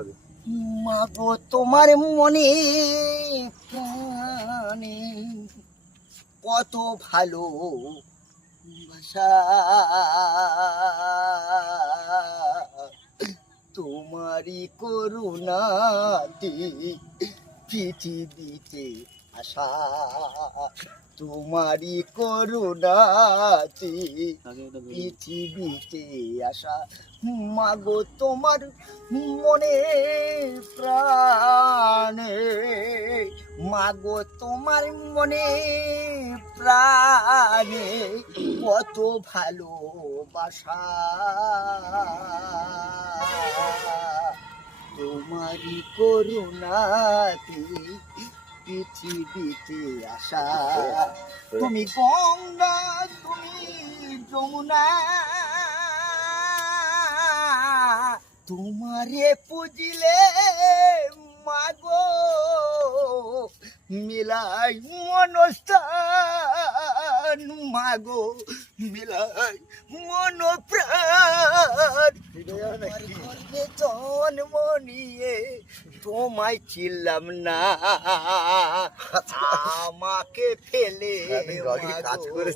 হবে। মাগো তোমার মনে প্রাণে কত ভালো ভাষা, তোমারই করুণাতে পৃথিবীতে আসা, তোমারই করুণাতে পৃথিবীতে আসা। মাগো তোমার মনে প্রাণে, মাগো তোমার মনে প্রাণে কত ভালোবাসা, তোমারই করুণাতে পৃথিবীতে আসা। তুমি গঙ্গা, তুমি যমুনা, তোমারে পুজিলে মাগো মিলাই মনস্থান, মাগো মিলাই মন প্রাণ। তোমার গর্ভে জন্ম নিয়ে তোমায় ছিলাম না, আমাকে ফেলে কাজ করে